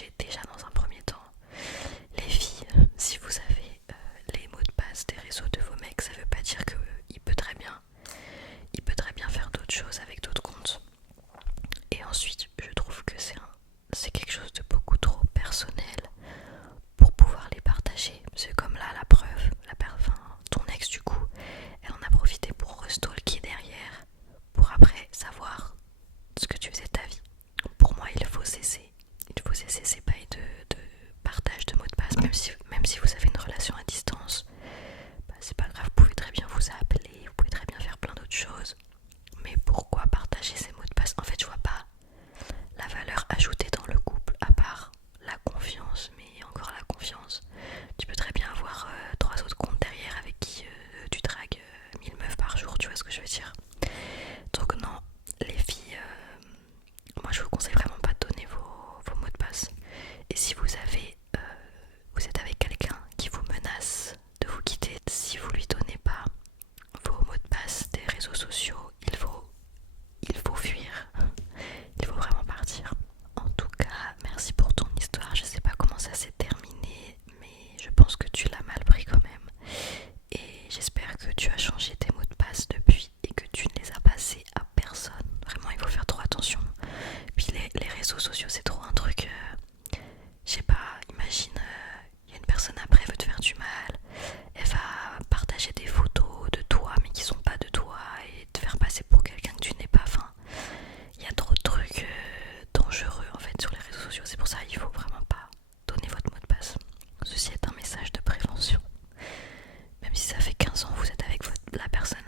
partager déjà dans un premier temps. Les filles, si vous avez les mots de passe des réseaux de vos mecs, ça veut pas dire qu'il peut très bien faire d'autres choses avec d'autres comptes. Et ensuite, je trouve que c'est quelque chose de beaucoup trop personnel pour pouvoir les partager. C'est comme là la preuve, ton ex du coup, elle en a profité pour restalker derrière, pour après savoir ce que tu faisais de ta vie. Pour moi, il faut cesser ces bails de partage de mots de passe, même si vous avez une relation à distance. Bah, c'est pas grave, vous pouvez très bien vous appeler, vous pouvez très bien faire plein d'autres choses. Mais pourquoi partager ces mots de passe? En fait, je vois pas la valeur ajoutée dans le couple, à part la confiance, mais encore la confiance. Tu peux très bien avoir trois autres comptes derrière avec qui tu dragues 1000 meufs par jour, tu vois ce que je veux dire. Donc non, les filles, moi je vous conseille vraiment pas de donner vos mots de passe. Et si vous êtes avec quelqu'un qui vous menace de vous quitter, si vous lui donnez pas vos mots de passe des réseaux sociaux, il faut fuir. Il faut vraiment partir. En tout cas, merci pour ton histoire. Je sais pas comment ça s'est terminé, mais je pense que tu l'as mal pris quand même. Et j'espère que tu as changé tes mots de passe depuis et que tu ne les as passés à personne. Vraiment, il faut faire trop attention. Puis les réseaux sociaux, c'est trop un truc. Je sais pas, imagine, il y a une personne après, elle veut te faire du mal. Elle va partager des photos de toi, mais qui sont pas de toi, et te faire passer pour quelqu'un que tu n'es pas. Enfin, il y a trop de trucs dangereux en fait sur les réseaux sociaux. C'est pour ça qu'il faut vraiment pas donner votre mot de passe. Ceci est un message de prévention. Même si ça fait 15 ans que vous êtes avec la personne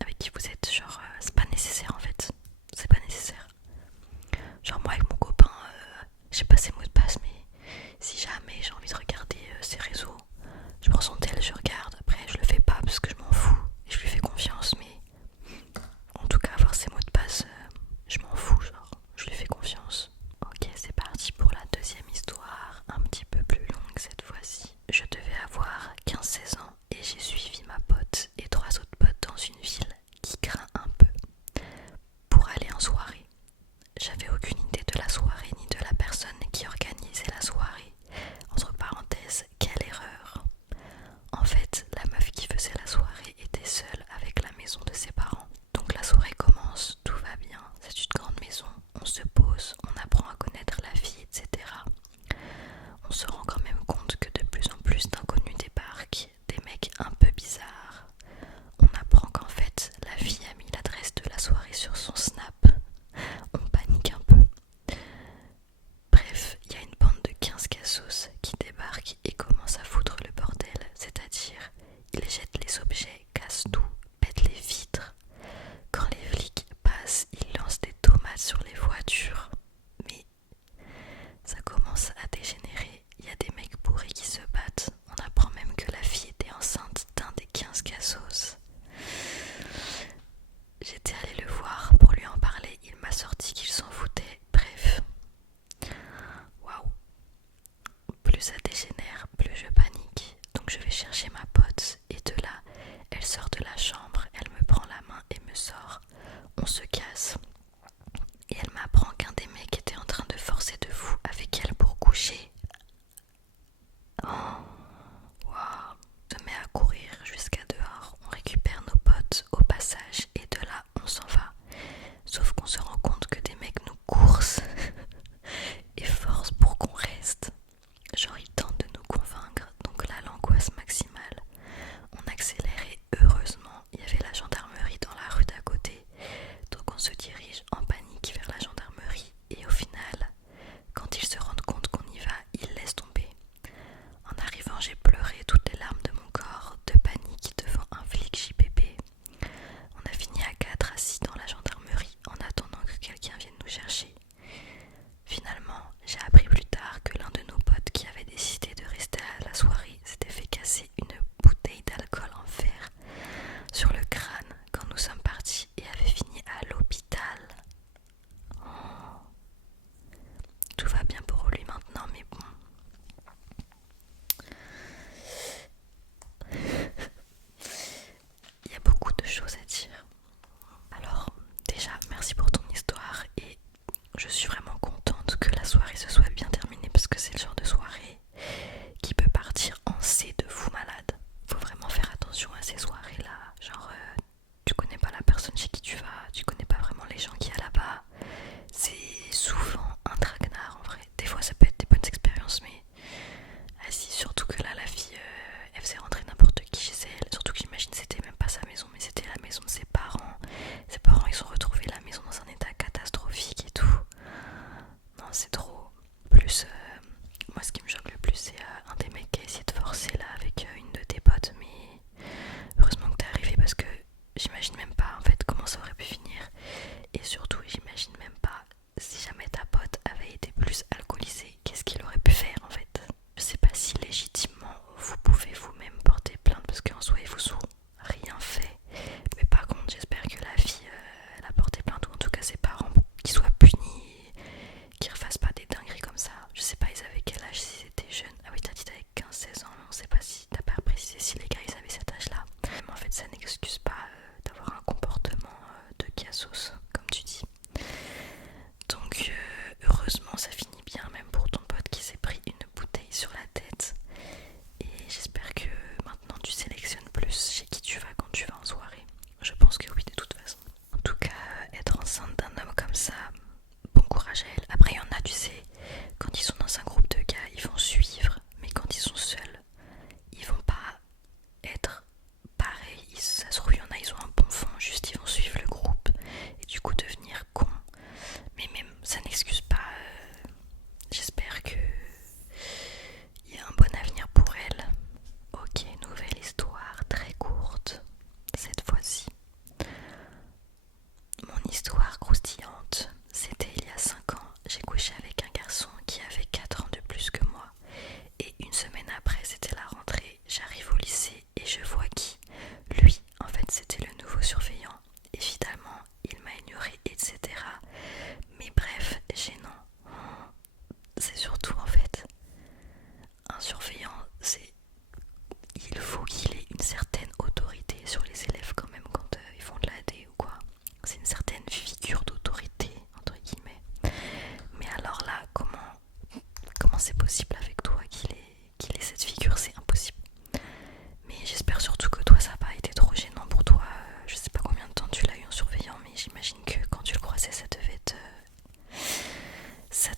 avec qui vous êtes, genre c'est pas nécessaire en fait. C'est pas nécessaire. Genre moi avec mon copain, j'ai pas ses mots de passe, mais si jamais j'ai envie de regarder ses réseaux, je prends son tel, je regarde. Après je le fais pas parce que je m'en fous et je lui fais confiance, mais en tout cas avoir ses mots de passe, je m'en fous, genre je lui fais confiance. Ok, c'est parti pour la deuxième histoire, un petit peu plus longue cette fois-ci. Je devais avoir 15-16 ans et j'ai suivi ma pote et trois autres potes dans une ville qui craint un peu pour aller en soirée. J'avais aucune idée de la soirée ni de la personne qui organisait la soirée. Entre parenthèses, quelle erreur. En fait, la meuf qui faisait la soirée était seule avec la maison de ses parents. Donc la soirée commence, tout va bien, c'est une grande maison, on se pose, on apprend à connaître la fille, etc. On se rend quand même compte que de plus en plus d'inconnus débarquent, des mecs un peu bizarres. On apprend qu'en fait, la fille a mis l'adresse de la soirée sur son Snap. On panique un peu. Bref, il y a une bande de 15 cassos qui débarquent et commencent à foutre le bordel, c'est-à-dire ils jettent les objets, cassent tout, pètent les vitres. Quand les flics passent, ils lancent des tomates sur les voitures. Mais ça commence à dégénérer, il y a des mecs bourrés qui se battent. On apprend même que la fille était enceinte d'un des 15 cassos. J'étais allée le voir pour lui en parler, il m'a sorti qu'il s'en foutait. Bref, waouh. Plus ça dégénère, plus je panique. Donc je vais chercher ma pote et de là, elle sort de la chambre, elle me prend la main et me sort. On se casse. Et elle m'apprend qu'un des mecs était en train de forcer de fou avec elle pour coucher. Oh, waouh. On se met à courir jusqu'à dehors, on récupère nos potes au passage et de là on s'en va. Sauf qu'on se rend compte que des mecs nous coursent et forcent pour qu'on reste. Genre ils tentent de nous convaincre, donc là l'angoisse maximale. On accélère et heureusement il y avait la gendarmerie dans la rue d'à côté. Donc on se dirige en panique vers la gendarmerie et au final, quand ils se rendent compte qu'on y va, ils laissent tomber. En arrivant, j'ai pleuré toutes les larmes de mon corps, de panique devant un flic JPP. On a fini à 4 assis dans la gendarmerie en attendant que quelqu'un vienne nous chercher. Finalement, j'ai appris plus tard que l'un de nos potes qui avait décidé de rester à la soirée s'était fait casser une bouteille d'alcool en fer sur le crâne quand nous sommes partis et avait fini à l'hôpital. Oh. Tout va bien pour lui maintenant, mais bon. Il y a beaucoup de choses à dire. Alors, déjà, merci pour ton histoire et je suis vraiment contente que la soirée se soit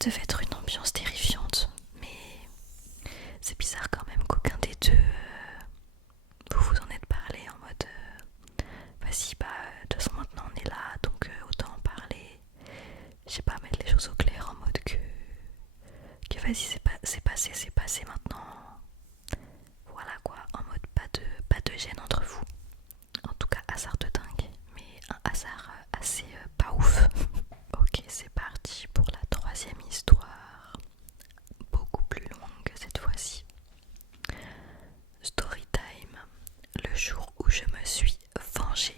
devait être une ambiance terrifiante, mais c'est bizarre quand même qu'aucun des deux vous vous en êtes parlé en mode vas-y, de toute façon maintenant on est là, donc autant en parler. Je sais pas, mettre les choses au clair en mode que vas-y, c'est passé maintenant. Voilà quoi, en mode pas de gêne entre vous. En tout cas, hasard de dingue, mais un hasard assez pas ouf. Ok, c'est parti pour la troisième histoire, beaucoup plus longue cette fois-ci. Story time, le jour où je me suis vengée.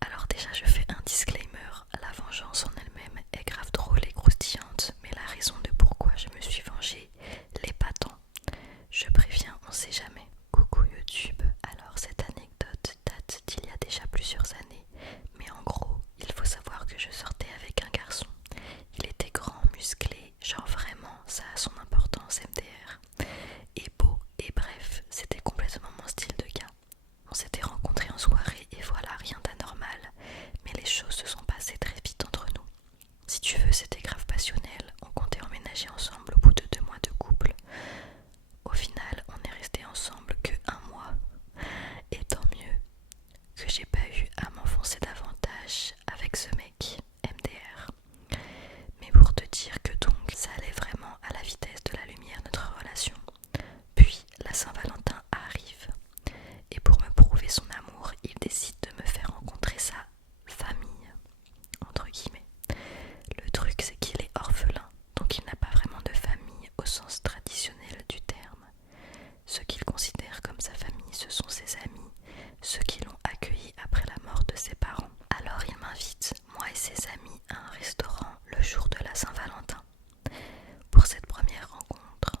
Alors déjà, je fais un disclaimer, la vengeance en elle-même est grave drôle et croustillante, mais la raison de pourquoi je me suis vengée l'est pas tant. Je préviens, on sait jamais. Coucou YouTube, alors cette anecdote date d'il y a déjà plusieurs années, mais en gros, il faut savoir que je sortais avec un garçon. Il était grand, musclé, genre vraiment, ça a son importance MDR, et beau, et bref, c'était complètement mon style de gars. On s'était rencontrés en soirée et voilà, rien d'anormal, mais les choses se sont passées très vite entre nous. Si tu veux, c'était grave passionnel, on comptait emménager ensemble au bout de 2 mois de couple. Au final, on est resté ensemble que 1 mois, et tant mieux que j'ai pas eu à m'enfoncer davantage avec ce mec MDR. Mais pour te dire que donc ça allait vraiment à la vitesse de la lumière notre relation. Puis la Saint-Valentin arrive, et pour me prouver son amour, il décide de me faire rencontrer sa famille, entre guillemets. Le truc, c'est qu'il est orphelin, donc il n'a pas vraiment de famille au sens traditionnel du terme. Ceux qu'il considère comme sa famille, ce sont ses amis, ceux qui l'ont accueilli après la mort de ses parents. Alors il m'invite, moi et ses amis, à un restaurant le jour de la Saint-Valentin. Pour cette première rencontre,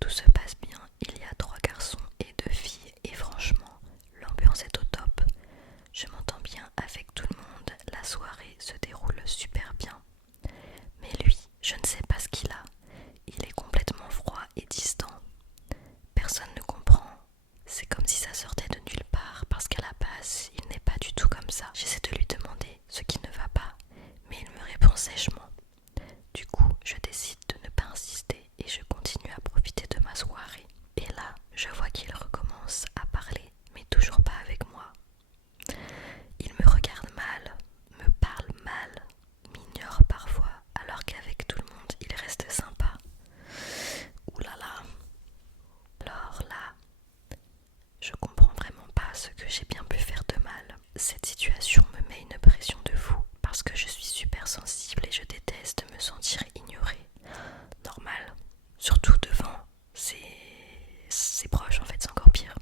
tout se passe bien, il y a 3 garçons et 2 filles, et franchement, l'ambiance est au top. Je m'entends bien avec tout le monde, la soirée se déroule super bien. Mais lui, je ne sais pas ce qu'il a, il est complètement froid et distant. Personne ne comprend, c'est comme si ça sortait de nulle part parce qu'à la base, il n'est pas du tout comme ça. J'essaie de lui demander ce qui ne va pas, mais il me répond sèchement. Du coup, je décide de ne pas insister et je continue à profiter de ma soirée. Et là, je vois qu'il recommence à parler, mais toujours pas avec moi. Il me regarde mal, me parle mal, m'ignore parfois, alors qu'avec tout le monde, il reste sympa. Ouh là là. Alors là, je comprends vraiment pas ce que j'ai bien pu faire de mal. Cette situation me met une pression de fou parce que je suis super sensible et je déteste me sentir ignorée. Normal, surtout devant ses proches, en fait c'est encore pire.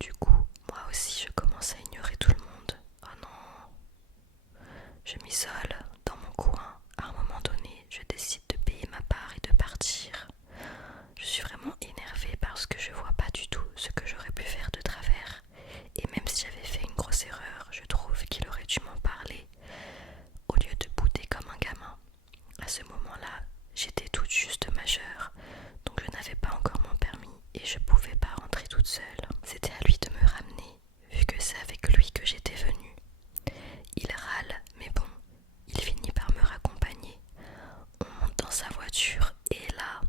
Du coup, moi aussi je commence à ignorer tout le monde. Oh non, je m'isole dans mon coin. À un moment donné, je décide de payer ma part et de partir. Je suis vraiment énervée parce que je vois pas du tout ce que j'aurais pu faire de travers. Et même si j'avais fait une grosse erreur, je trouve qu'il aurait dû m'en parler au lieu de bouder comme un gamin. À ce moment-là, j'étais toute juste majeure, donc je n'avais pas encore mon permis et je pouvais pas rentrer toute seule. C'était à lui de me ramener, vu que c'est avec lui que j'étais venue. Il râle, mais bon, il finit par me raccompagner. On monte dans sa voiture et là,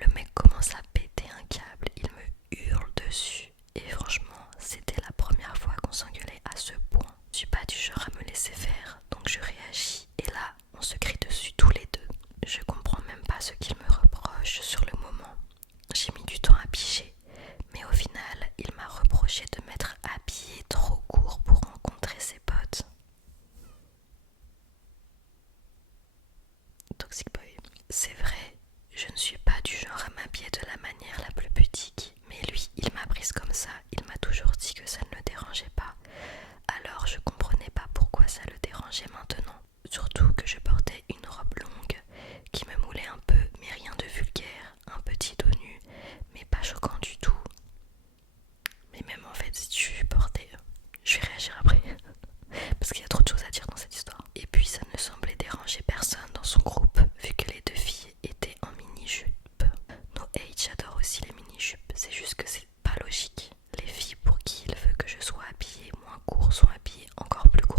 le mec commence à péter un câble, il me hurle dessus. Et franchement, c'était la première fois qu'on s'engueulait à ce point. Je suis pas du genre à me laisser faire, donc je réagis. Et là, on se crie dessus tous les deux. Je comprends même pas ce qu'il me reproche sur le moment. J'ai mis du temps à piger, mais au final, il m'a reproché de m'être habillée trop court pour rencontrer ses potes. Toxic Boy. C'est vrai, je ne suis pas du genre à m'habiller de la manière la plus pudique, mais lui, il m'a prise comme ça, il m'a toujours dit que ça ne le dérangeait pas. Alors je comprenais pas pourquoi ça le dérangeait maintenant. Surtout que je portais une robe longue qui me moulait un peu, mais rien de vulgaire, un petit dos nu, mais pas choquant du tout. Mais même en fait, si tu portais... Je vais réagir après, parce qu'il y a trop de choses à dire dans cette histoire. Et puis ça ne semblait déranger personne dans son groupe, vu que les 2 filles étaient en mini-jupe. No hate, j'adore aussi les mini-jupes, c'est juste que c'est pas logique. Les filles pour qui il veut que je sois habillée moins court sont habillées encore plus court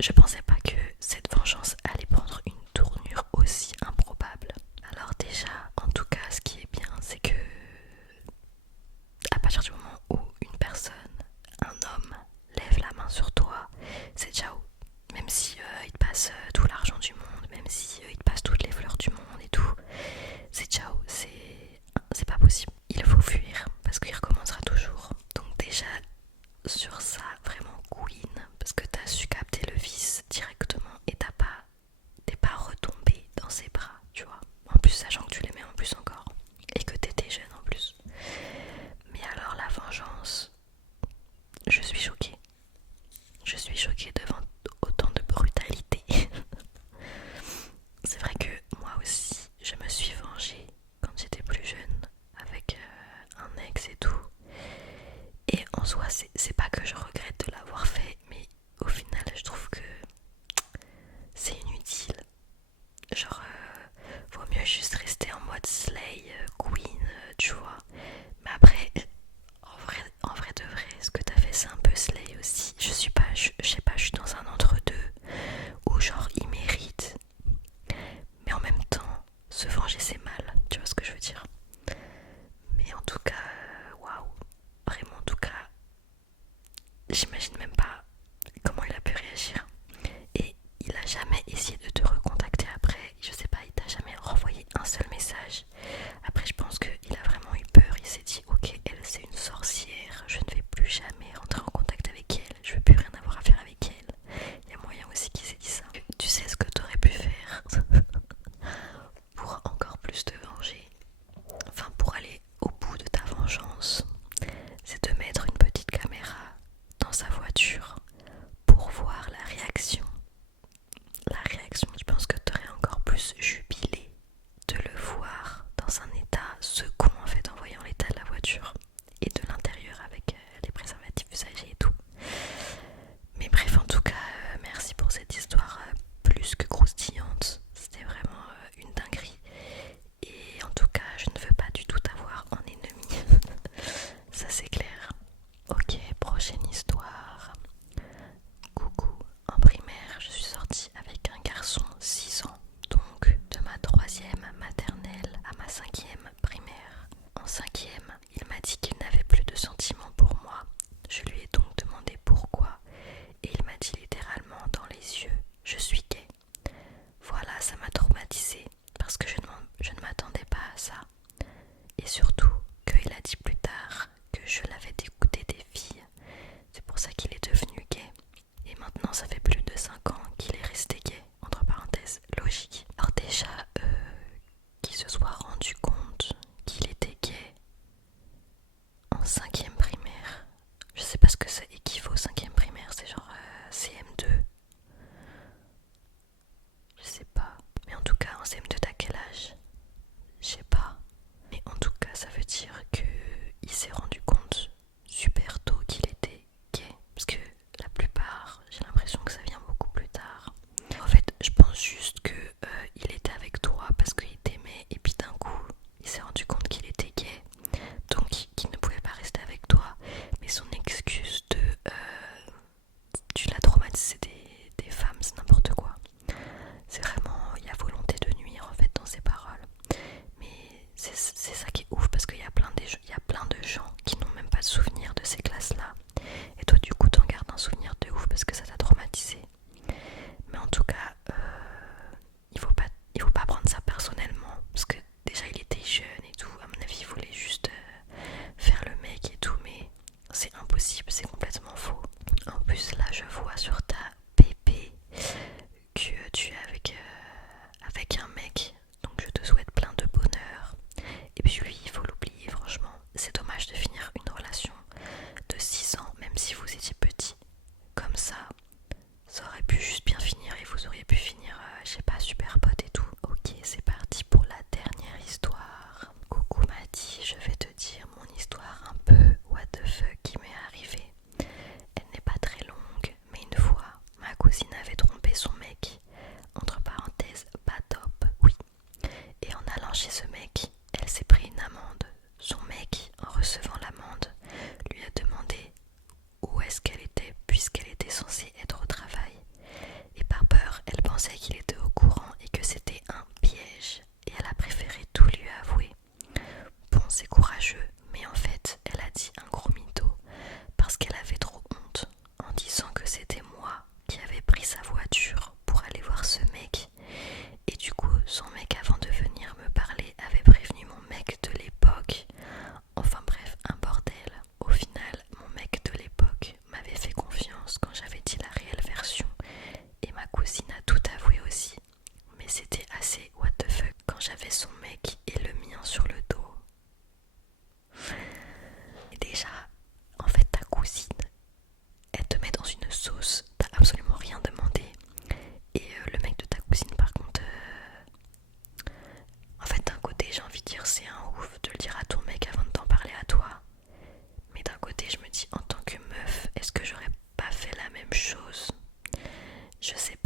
je pensais pas que cette vengeance allait prendre une tournure aussi improbable. Alors déjà, en tout cas, ce qui est bien, c'est que à partir du moment où une personne, un homme, lève la main sur toi, c'est ciao. Même si il te passe tout l'argent du monde, même si il te passe toutes les fleurs du monde et tout, c'est ciao, c'est pas possible. Il faut fuir parce qu'il recommencera toujours. Donc déjà sur ça, vraiment queen, parce que t'as su capter le vice directement et t'es pas retombé dans ses bras, tu vois. En plus, sachant que tu l'aimais en plus encore et que t'étais jeune en plus. Mais alors la vengeance, je suis choquée. Je suis choquée devant autant de brutalité. C'est vrai que moi aussi, je me suis vengée quand j'étais plus jeune avec un ex et tout. Et en soi, c'est pas que je regrette de l'avoir fait, mais au final, je trouve que c'est inutile. Genre, vaut mieux juste rester en mode slay, queen, tu vois. Mais après, en vrai de vrai, ce que t'as fait, c'est un peu slay aussi. Je sais pas, je suis dans un entre-deux où genre il mérite, mais en même temps, se venger c'est mal, tu vois ce que je veux dire. Mais en tout cas, waouh, vraiment en tout cas, j'imagine même pas comment il a pu réagir. Et il a jamais essayé de te recontacter après, je sais pas, il t'a jamais renvoyé un seul message. Après je pense qu'il a vraiment eu peur, il s'est dit ok, elle c'est une sorcière, je ne vais plus jamais rentrer en contact avec elle, je veux plus rien avoir à faire avec elle. Il y a moyen aussi qu'il s'est dit ça. Tu sais ce que t'aurais pu faire pour encore plus te venger, enfin pour aller au bout de ta vengeance, c'est de mettre une petite caméra dans sa voiture pour voir la chose. Je sais